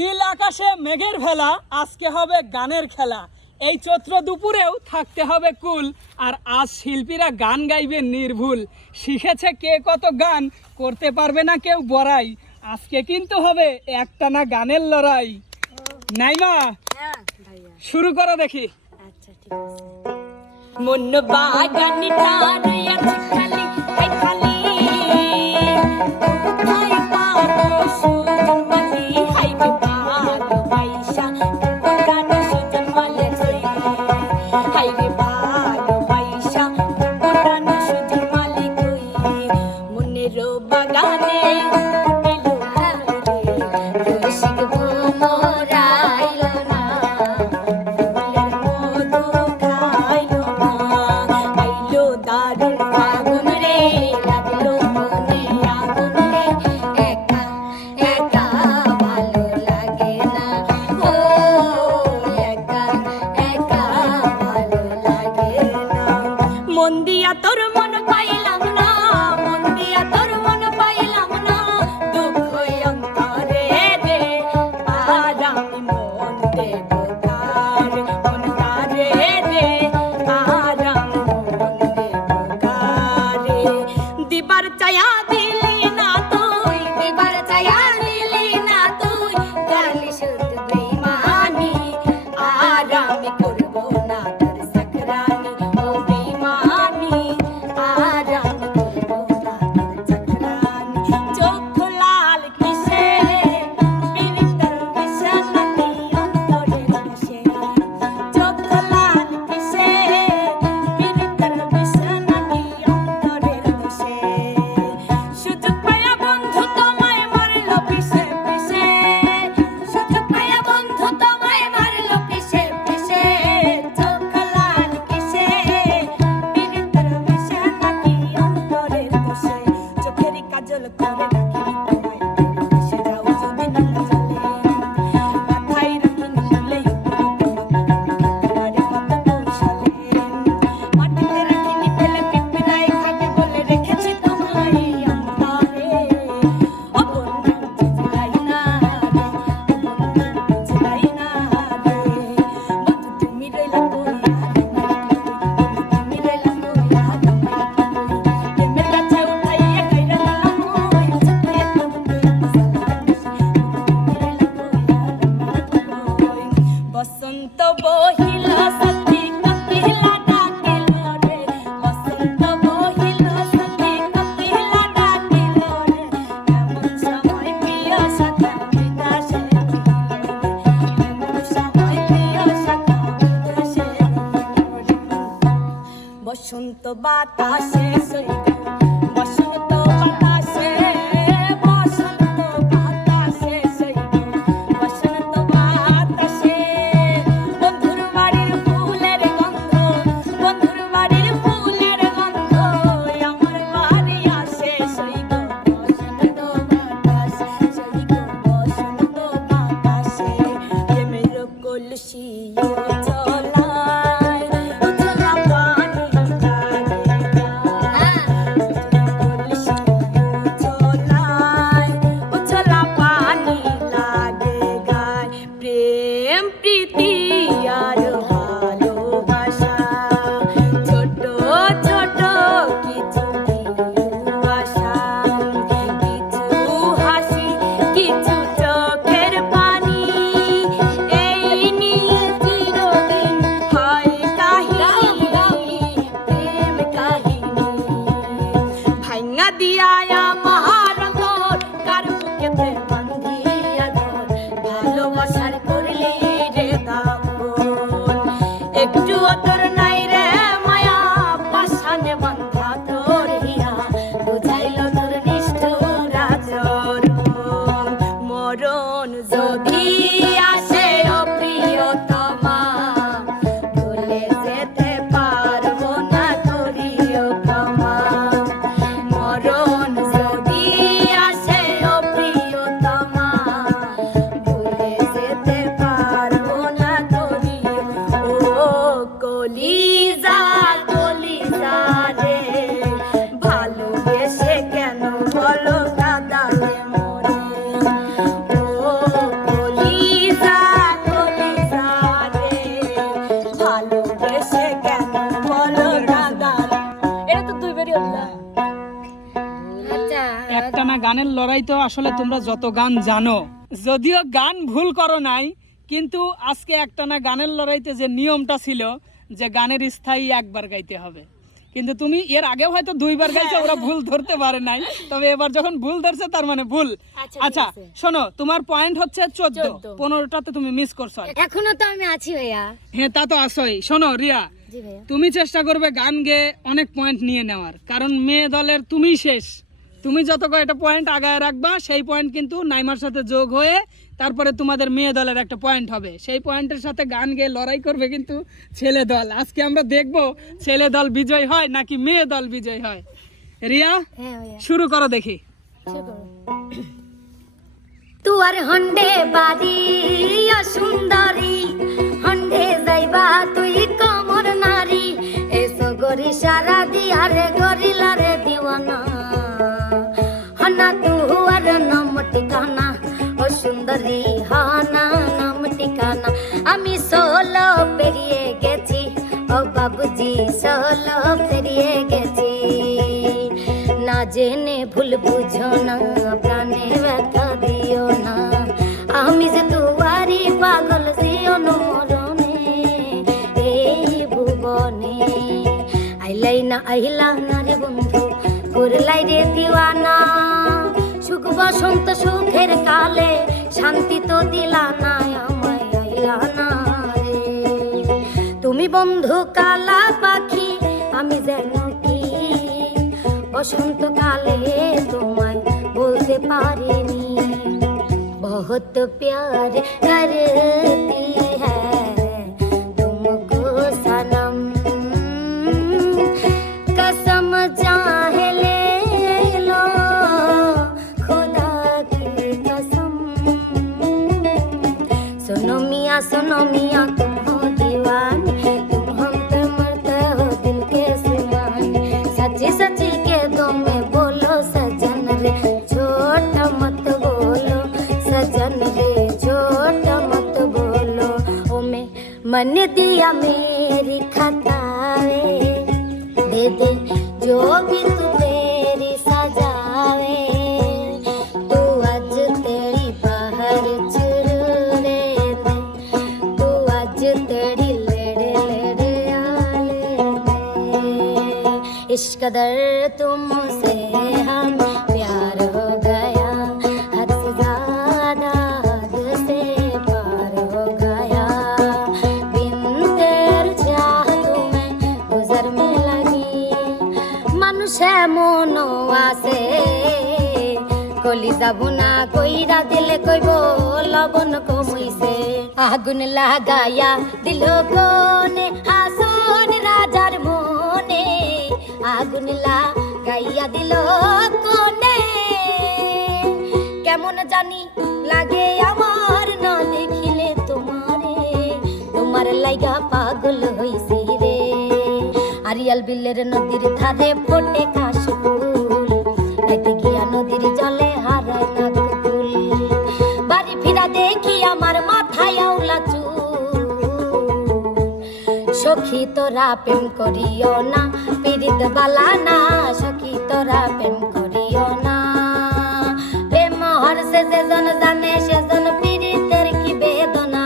নীল আকাশে মেঘের ভেলা, আজকে হবে গানের খেলা। এই চৈত্র দুপুরেও থাকতে হবে কুল, আর আজ শিল্পীরা গান গাইবে নির্ভুল। শিখেছে কে কত গান, করতে পারবে না কেউ বড়াই। আজকে কিন্তু হবে একটা না গানের লড়াই। নাইমা, শুরু করো দেখি। আচ্ছা ঠিক আছে। 是他已经 আসলে তোমরা যত গান জানো। যদিও গান ভুল করো নাই কিন্তু আজকে একটা না গানের লড়াইতে যে নিয়মটা ছিল যে গানের স্থায়ী একবার গাইতে হবে। কিন্তু তুমি এর আগে হয়তো দুইবার গাইছো ওরা ভুল ধরতে পারে নাই। তবে এবার যখন ভুল ধরছে তার মানে ভুল। আচ্ছা, আচ্ছা। শোনো তোমার পয়েন্ট হচ্ছে চোদ্দ। পনেরোটাতে তুমি মিস করছ। এখনও তো আমি আছি ভাইয়া। হ্যাঁ তা তো আসোই শোনো রিয়া তুমি চেষ্টা করবে গান গেয়ে অনেক পয়েন্ট নিয়ে নেওয়ার। কারণ মেয়ে দলের তুমি শেষ। তুমি যত কয়টা পয়েন্ট আগায় রাখবা সেই পয়েন্ট কিন্তু নাইমার সাথে যোগ হয়ে তারপরে তোমাদের মেয়ে দলের একটা পয়েন্ট হবে। সেই পয়েন্টের সাথে গান গেয়ে লড়াই করবে কিন্তু ছেলে দল। আজকে আমরা দেখব ছেলে দল বিজয় হয় নাকি মেয়ে দল বিজয় হয়। রিয়া হ্যাঁ শুরু করো দেখি। তুয়ার হন্ডে বাড়ি সুন্দরী হন্ডে যাইবা তুই কমর নারী। এসো গরি সারা দিয়ারে গরিলারে দিওয়ানা। ও নাম ঠিকানা। আমি সোলো পেরিয়ে গেছি। ও বাবুজি সোলো পেরিয়ে গেছি। না জেনে ভুল বুঝো না, প্রাণে ব্যথা দিও না। আমি যে তুয়ারি পাগল জিয়ন মরণে এই ভুবনে। আইলাই না, আইলা না রে বন্ধু, করলাই রে দিওয়ানা। সুখ বসন্ত সুখের কালে শান্তি তো দিলা না আমায়, আইলা না তুমি বন্ধু কালা পাখি, আমি যেন কি? বসন্তকালে তোমায় বলতে পারিনি। বহুত প্যার করতি হ্যাঁ। ਬਨ ਦਿਆ ਮੇਰੀ ਖਤਾਵੇ। ਦੇ ਦੇ, ਜੋ ਵੀ ਤੂੰ ਤੇਰੀ ਸਜਾਵੇ। ਤੂੰ ਅੱਜ ਤੇਰੀ ਬਾਹਰ ਚੁਰਨੇ ਦੇ ਤੂੰ ਅੱਜ ਤੇਰੀ ਲੜ ਲੜ ਆਲੇ ਦੇ ਇਸ਼ਕ ਦਰ মানুষ এমন আছে। কলি যাব না কইরা দিলে কইব, লবণ কমইছে। আগুন লাগাইয়া দিল কোনে আসন রাজার মনে। আগুন লাগাইয়া দিল কোনে কেমন জানি লাগে আমার, না দেখিলে তোমারে। তোমার লাইগা পাগল হইছি রে। আরিয়াল বিলের নদীর ধারে ফোটে কাশ ফুল। নাইতে গিয়া নদীর জলে হারায় নাক ফুল। বাড়ি ফিরা দেখি আমার মাথায় আউলা চুল। সখী তোরা প্রেম করিও না, পীড়িত বালা না, সখী তোরা প্রেম করিও না। প্রেম হর্ষে সেজন জানে, সেজন পীড়িতের কি বেদনা?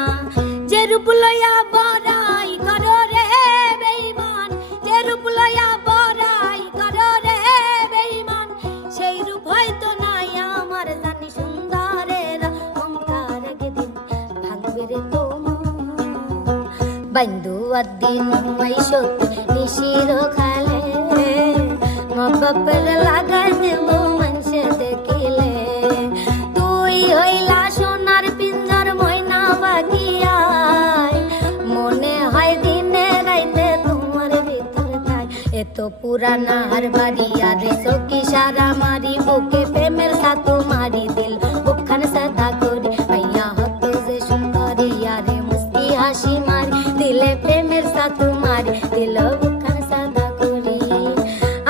যে রূপ লইয়া বন্ধু আদিন মাইশত নিশির খালে। মবাপর লাগাই দেব মানুষে তুই হইলা সোনার পিঞ্জর ময়না বাগিয়ায়। মনে হয় দিনে রাইতে তোমার ভিতর থাই। এত পুরানা আর বাড়ি আর সখী সারা মারি, বুকে প্রেমের সাথু মারি।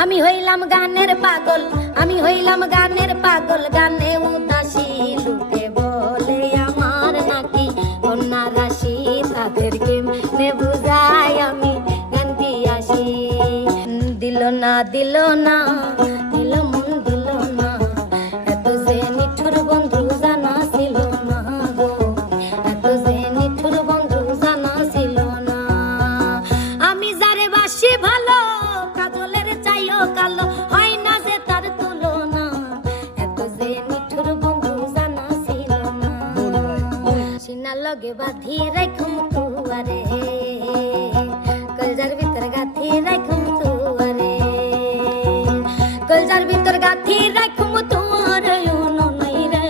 আমি হইলাম গানের পাগল, আমি হইলাম গানের পাগল, গানে উদাসী লোকে বলে আমার নাকি কন্যা রাশি, তাদেরকে নে বুঝাই আমি গান আসি দিল না দিল না লগে বাঁধি রাখুম তুয়ারে কলজার ভিতর গাথি রাখুম তুয়ারে কলজার ভিতর গাথি রাখুম তুয়ারে উনো নাই রে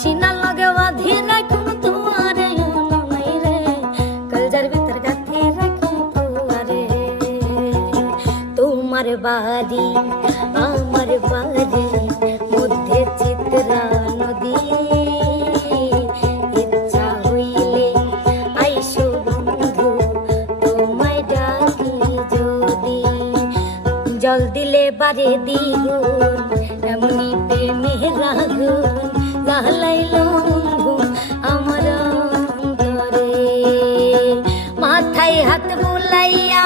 সিনার লগে বাঁধি রাখুম তুয়ারে উনো নাই রে কলজার ভিতর গাথি রাখুম তুয়ারে তোমার বাড়ি জল দিলে বারে দ্বিগুণ এমনি প্রেমে রাগুন বন্ধু আমার মাথায় হাত বুলাইয়া,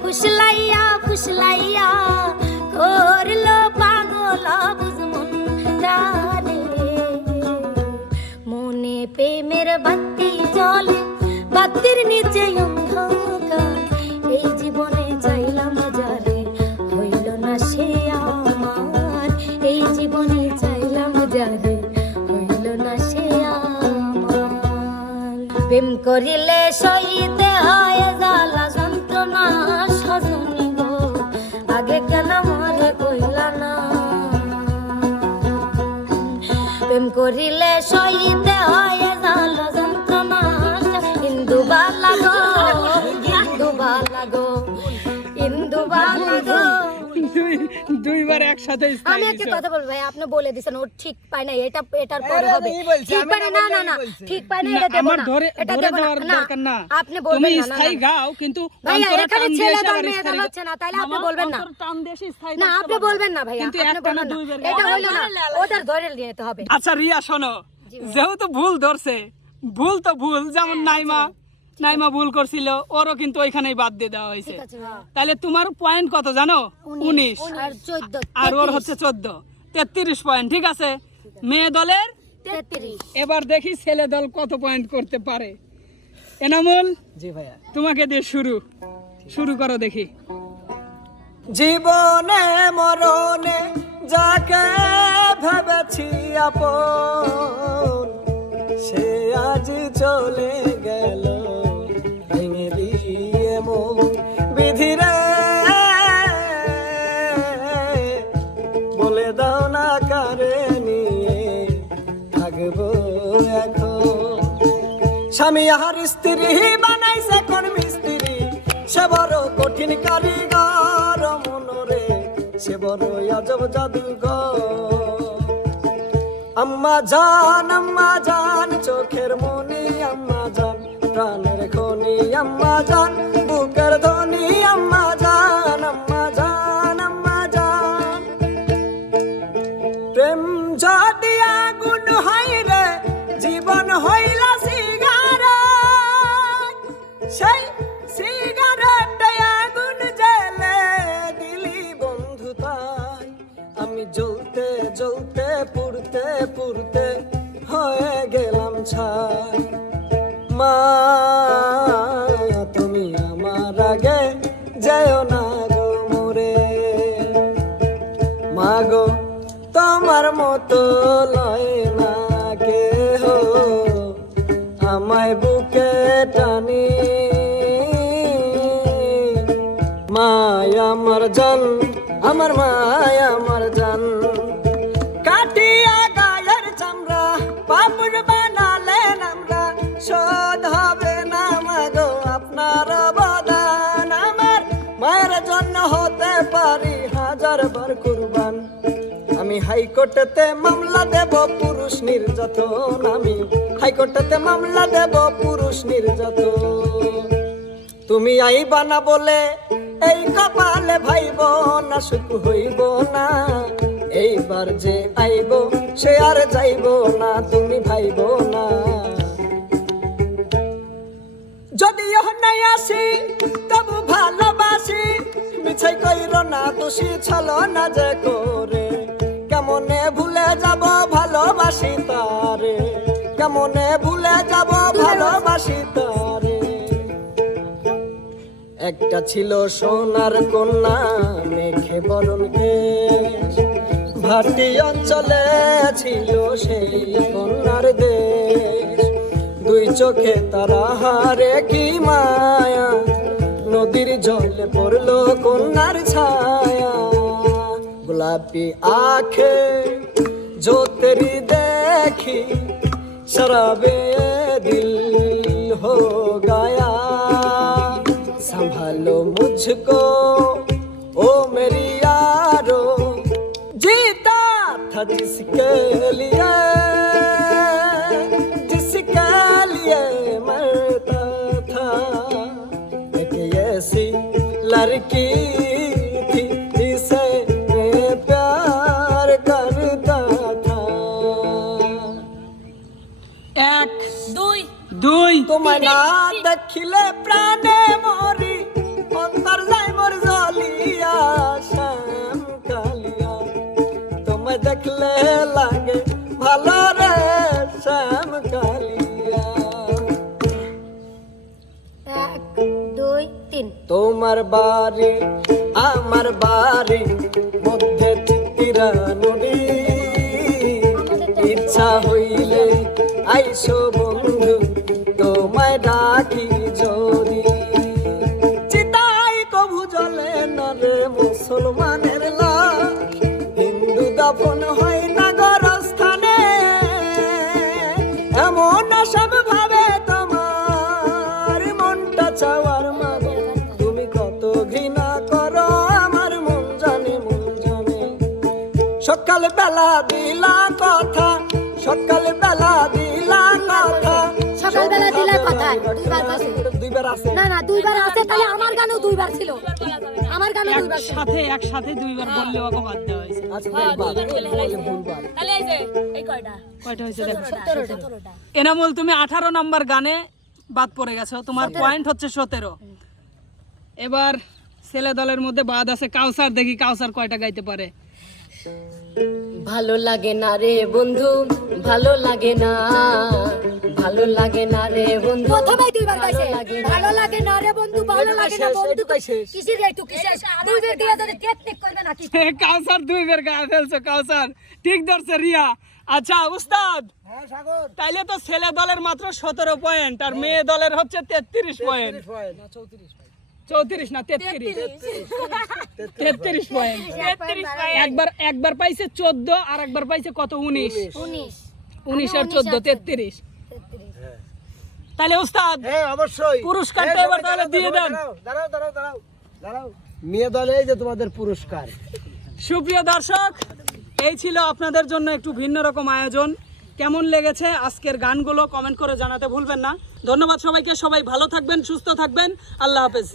ফুসলাইয়া ফুসলাইয়া করল পাগল মনে প্রেমের বাতি জলে, বাতির নিচে অন্ধকার প্রেম করিলে সইতে হয় জ্বালা যন্ত্রণা, সজনী গো। আগে কেন মরে কইলা না? প্রেম করিলে সইতে হয় দুইবার একসাথে আমি একটা কথা বলব ভাই আপনি বলে দিছেন ও ঠিক পায় না এটা এটার পরে হবে। ঠিক পায় না না না না ঠিক পায় না এটা দেব আমার না। ধরে ধরে দেওয়ার দরকার না। আপনি বলবেন না, না স্থায়ী। গাও কিন্তু এখানে ছেলে দল মেয়ে দল হচ্ছে না, তাইলে আপনি বলবেন না। টান স্থায়ী না আপনি বলবেন না ভাইয়া কিন্তু একটা না। দুইবার এটা। হইল না ওদের ধরে নিতে হবে। আচ্ছা রিয়া শোনো। যেহেতু ভুল ধরছে ভুল তো ভুল যেমন হ্যাঁ, নাইমা। নাইমা ভুল করছিল ওরও কিন্তু ওইখানেই বাদ দিয়ে দেওয়া হয়েছে। ভাইয়া। তাহলে তোমার পয়েন্ট কত জানো? উনিশ। আর ওর হচ্ছে চোদ্দ। তেত্রিশ পয়েন্ট ঠিক আছে? মেয়ে দলের? এবার দেখি ছেলে দল কত পয়েন্ট করতে পারে। এনামুল জি ভাইয়া। তোমাকে দিয়ে শুরু। শুরু করো দেখি। জীবনে মরণে যাকে ভেবেছি আপন সে আজ চলে গেল। বিধিরে বলে দাও না কারে নিয়ে থাকব এখন। স্বামী আহার স্ত্রী বানাইছে কোন মিস্ত্রি। সে বড় কঠিন কারিগর, মনরে সে বড় আজব জাদুঘর। আম্মা জান আম্মা জান, চোখের মনি, আম্মা জান, প্রাণের খনি, আম্মা জান। পুড়তে পুড়তে হয়ে গেলাম ছাই। মা, তুমি আমার আগে যেও না গো মোরে। মাগো তোমার মতো লয় না কে হো আমায় বুকে টানি। মায় আমার জান, আমার মায় আমার হাইকোর্টেতে মামলা দেব পুরুষ নির্যাতন আমি। হাইকোর্টেতে মামলা দেব পুরুষ নির্যাতন। তুমি আইবা না বলে এই কপালে ভাইব না, সুখ হইব না। এইবার যে আইব সে আর যাইব না, তুমি ভাইব না। যদিও নাই আসি, তবু ভালোবাসি। মিছাই কইর না, দোষী ছল না যে করে। কেমনে ভুলে যাব ভালোবাসি তারে? কেমনে ভুলে যাব ভালোবাসি তারে? একটা ছিল সোনার কন্যা মেঘে বরণ কেশ ভাটি অঞ্চলে ছিল সেই কন্যার দেশ। চোখে তারা হারে কি মায়া, নদীর জলে পড়ল কন্যার ছায়া। गुलाबी आंखें जो तेरी देखी शराबे दिल हो गया संभालो मुझको দুই তোমায় না দেখিলে প্রাণে মরি অন্তর যায় মোর জলিয়া শ্যাম কালিয়া। তোমায় দেখলে লাগে ভালো রে শ্যাম কালিয়া। এক দুই তিন। তোমার বাড়ি আমার বাড়ি মধ্যে চিত্তিরা নদী ইচ্ছা হইলে আইসো ডাকি যদি চিতাই কভু জলে না রে মুসলমানের লাশ, হিন্দু দাফন হয় না গরস্থানে এমন সব ভাবে তোমার মনটা চাওয়ার মানে তুমি কত ঘৃণা করো আমার মন জানে মন জানে। সকাল বেলা দিলা কথা সকাল বেলা দুইবার আছে। না না দুইবার আছে তাহলে আমার গানেও দুইবার ছিল। আমার গানেও দুইবার ছিল। একসাথে একসাথে দুইবার বললে ওকে বাদ দেওয়া হয়েছে। আচ্ছা ভুলবার ভুলবার তাহলে এই যে এই কয়টা? কয়টা হয়েছে? দেখো সতেরোটা। সতেরোটা এনামুল তুমি আঠারো নাম্বার গানে বাদ পড়ে গেছো। তোমার পয়েন্ট হচ্ছে সতেরো। এবার ছেলে দলের মধ্যে বাদ আছে কাউসার। দেখি কাউসার কয়টা গাইতে পারে। ভালো লাগে না রে বন্ধু ভালো লাগে না। ভালো লাগে না রে বন্ধু। প্রথমেই দুইবার গাইছে ভালো লাগে না। ভালো লাগে না রে বন্ধু ভালো লাগে না বন্ধু। শেষ। কিসির রে একটু কিসের? দুইবার দিয়ে যদি টেকনিক করবে না কি? কাউসার দুই বের গায়ে ফেলছো কাউসার। ঠিক ধরছে রিয়া। আচ্ছা উস্তাদ হ্যাঁ সাগর। তাইলে তো ছেলে দলের মাত্র সতেরো পয়েন্ট আর মেয়ে দলের হচ্ছে তেত্রিশ পয়েন্ট চৌত্রিশ না তেত্রিশ। তেত্রিশ পয়েন্ট একবার একবার পাইছে চোদ্দ আর একবার পাইছে কত? উনিশ। উনিশ। উনিশ আর চোদ্দ তেত্রিশ। তাহলে উস্তাদ হ্যাঁ অবশ্যই। পুরস্কারটা হ্যাঁ, এবার তাহলে দিয়ে দেন। দাঁড়াও, দাঁড়াও দাঁড়াও দাঁড়াও দাঁড়াও। মেয়ে দলে এই যে তোমাদের পুরস্কার। সুপ্রিয় দর্শক এই ছিল আপনাদের জন্য একটু ভিন্ন রকম আয়োজন। কেমন লেগেছে আজকের গানগুলো কমেন্ট করে জানাতে ভুলবেন না। ধন্যবাদ সবাইকে সবাই ভালো থাকবেন সুস্থ থাকবেন। আল্লাহ হাফেজ।